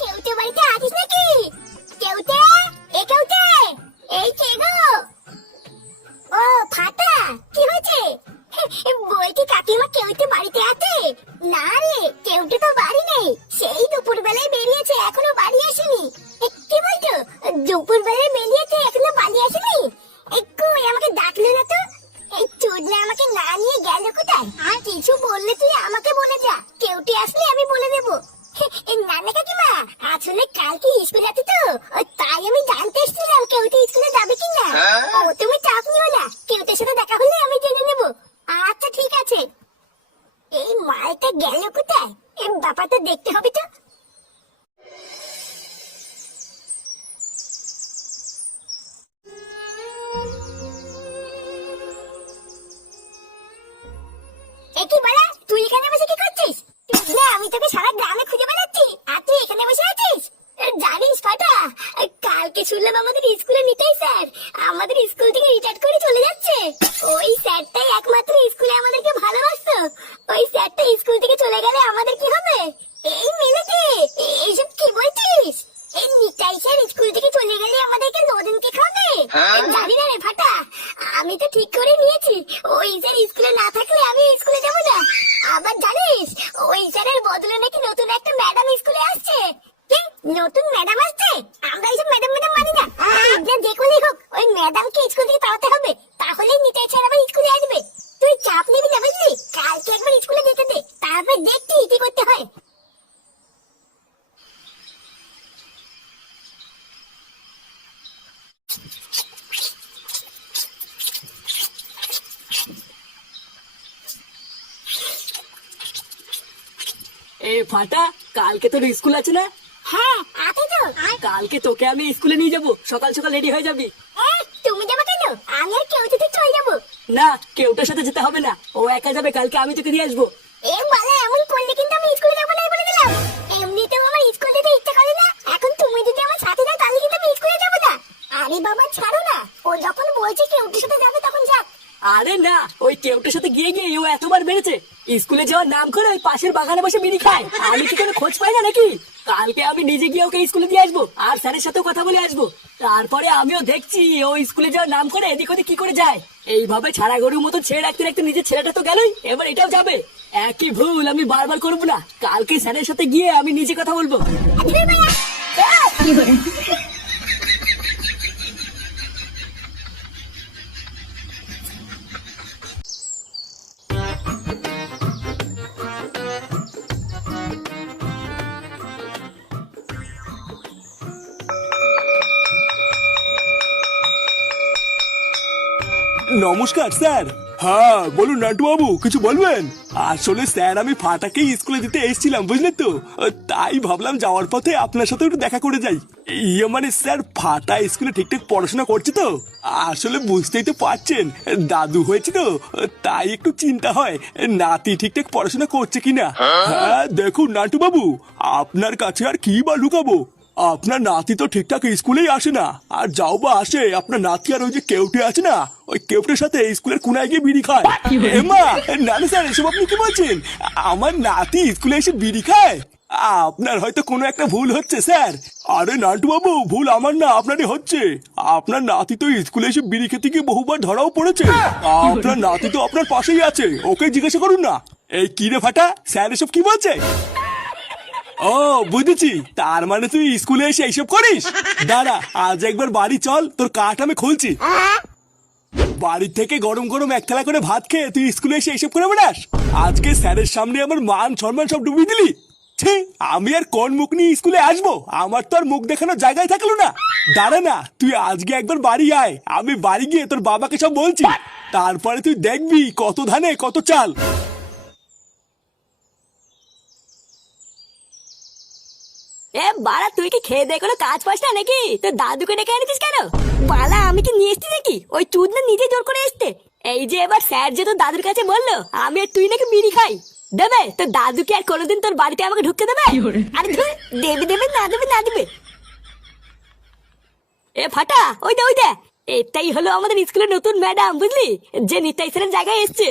কেউতে বাড়িতে আছিস নাকি? কেউতে, এ কেউতে, এই কে গো? ও ফাটা, কি হয়েছে? বলছি কাকিমা কেউতে বাড়িতে আছে? না রে, কেউতে তো বাড়ি নেই। সেই দুপুর বেলায় বেরিয়েছে, এখনো বাড়ি আসেনি। কি বলছো? দুপুর বেলায় বেরিয়েছে, এখনো বাড়ি আসেনি? কই আমাকে ডাকলো না তো? এই চোদনা আমাকে না নিয়ে গেল কোথায়? আর কিছু বললে তুই আমাকে বলে যা, কেউটি আসলে আমি বলে দেবো। না না কাকিমা, আসলে কালকে স্কুল আছে তো, তাই আমি জানতে এসেছিলাম কেউটি স্কুলে যাবে কিনা। ও তুমি চাপ নিও না, কেউটির সাথে দেখা হলে আমি জেনে নেবো। আচ্ছা ঠিক আছে। এই মালটা গেল কোথায়? এই ব্যাপারটা দেখতে হবে তো। কি বলা, তুই এখানে বসে কি করছিস? না আমি তোকে সারা গ্রামে খুঁজে বেড়াচ্ছি, আর তুই এখানে বসে আছিস? জানিস ফাটা, কালকে শুনলাম আমাদের স্কুলে নিতাই স্যার আমাদের স্কুল থেকে রিটায়ার করে চলে যাচ্ছে। ওই স্যারটাই একমাত্র স্কুলে আমাদেরকে ভালোবাসতো। ওই স্যারটা স্কুল থেকে চলে গেলে আমাদের কি হবে? এই মেলেতে এইসব কি বলছিস? এই নিতাই স্যার স্কুল থেকে চলে গেলে আমাদেরকে নদনকে খাবে? জানি না রে ফাটা, আমি তো ঠিক করে নিয়েছি ওই স্যার স্কুলে না থাকলে আমি স্কুলে যাব না। আবার জানিস ওই স্যারের বদলে নাকি নতুন একটা ম্যাডাম স্কুলে আসছে। কি নতুন ম্যাডাম আসছে? আমরা এইসব ম্যাডাম ম্যাডাম মানি না। যে কোনই হোক ওই ম্যাডামকে স্কুল থেকে তাড়াতে হবে, তাহলেই নিতাই স্যার আবার স্কুলে আসবে। তুই চাপ নিবি না বুঝলি, কালকে একবার স্কুলে যেতে দে, তারপর দেখছি কি করতে হয়। এ ফাটা, কালকে তোর স্কুল আছে না? হ্যাঁ আছে তো। কালকে তোকে আমি স্কুলে নিয়ে যাব, সকাল সকাল রেডি হয়ে যাবি। তুমি যাবে কেন? আমি আর কেউ থেকে চলে যাবো। না, কেউটার সাথে যেতে হবে না, ও একা যাবে। কালকে আমি তোকে দিয়ে আসবো। বালা এমন করলে কিন্তু আমি স্কুলে যাবো না বলে দিলাম। এমনিতেও আমার স্কুলে যেতে ইচ্ছে করে না, এখন তুমি যদি আমার সাথে যাও তাহলে কিন্তু আমি স্কুলে যাবো না। আরে বাবা ছাড়ো না, ও যখন বলছে কেউটির সাথে যাবে তখন যাক। আরে না, ওই কেউটার সাথে গিয়ে গিয়ে ও এতবার বেড়েছে, স্কুলে যাওয়ার নাম করে ওই পাশের বাগানে বসে বিড়ি খায়। আমি কি কোনো খোঁজ পাই না নাকি? কালকে আমি নিজে গিয়ে ওকে স্কুলে দিয়ে আসবো, আর স্যারের সাথেও কথা বলে আসবো। তারপরে আমিও দেখছি ও স্কুলে যাওয়ার নাম করে এদিক ওদিক কি করে যায়। এইভাবে ছাড়া গরুর মতো ছেড়ে রাখতে রাখতে নিজের ছেলেটা তো গেলই, এবার এটাও যাবে। একই ভুল আমি বারবার করবো না, কালকে স্যারের সাথে গিয়ে আমি নিজে কথা বলবো। নমস্কার স্যার। হ্যাঁ বলুন নান্টু বাবু, কিছু বলবেন? আসলে স্যার আমি ফাটাকেই স্কুলে দিতে এসেছিলাম বুঝলেন তো, তাই ভাবলাম যাওয়ার পথে আপনার সাথে একটু দেখা করে যাই। মানে স্যার ফাটা স্কুলে ঠিকঠাক পড়াশোনা করছে তো? আসলে বুঝতেই তো পারছেন, দাদু হয়েছে তো, তাই একটু চিন্তা হয় নাতি ঠিকঠাক পড়াশোনা করছে কিনা। হ্যাঁ দেখুন নান্টু বাবু, আপনার কাছে আর কি বা লুকাবো, আপনার নাতি তো ঠিকঠাক স্কুলেই আসে না, আর যাও বা আসে আপনার নাতি আর ওই যে কেউটে আছে না, ওই কেউটের সাথে স্কুলের কোনায় গিয়ে বিড়ি খায়। এমা না না স্যার, এসব আপনি কি বলছেন? আমার নাতি স্কুলে এসে বিড়ি খায়? আপনার হয়তো কোনো একটা ভুল হচ্ছে স্যার। আরে নান্টু বাবু, ভুল আমার না আপনারই হচ্ছে। আপনার নাতি তো স্কুলে এসে বিড়ি খেতে গিয়ে বহুবার ধরাও পড়েছে। আপনার নাতি তো আপনার পাশেই আছে, ওকে জিজ্ঞাসা করুন না। এই কি রে ফাটা, স্যার এসব কি বলছে? ও বুঝেছি, তার মানে তুই স্কুলে এসে এইসব করিস। দাঁড়া, আজ একবার বাড়ি চল, তোর কাঠ আমি খুলছি। বাড়ির থেকে গরম গরম এক থালা করে ভাত খেয়ে তুই স্কুলে এসে এইসব করে বেড়াস? আজকে স্যারের সামনে আমার মান সম্মান সব ডুবিয়ে দিলি। ছি, আমি আর কোন মুখ নিয়ে স্কুলে আসবো? আমার তো আর মুখ দেখানোর জায়গায় থাকলো না। দাঁড়া না, তুই আজকে একবার বাড়ি আয়, আমি বাড়ি গিয়ে তোর বাবাকে সব বলছি, তারপরে তুই দেখবি কত ধানে কত চাল। এ বাড়া, তুই কি খেয়ে দিয়ে কোনো কাজ পাস না নাকি? তোর দাদুকে ডেকে এনেছিস কেন? বালা, আমি কি নিয়ে এসছি নাকি? ওই চুদ না নিজে জোর করে এসছে। এই যে এবার স্যার যে তোর দাদুর কাছে বললো আমি আর তুই নাকি বিড়ি খাই, দেবে তোর দাদুকে আর কোনোদিন তোর বাড়িতে আমাকে ঢুকতে দেবে? আরে ধুর, দেবে দেবে না দেবে না দেবে। এ ফাটা, ওই দে ওই দে, এটাই হলো আমাদের স্কুলের নতুন ম্যাডাম বুঝলি, যে নিতাই স্যারের জায়গায় এসছে।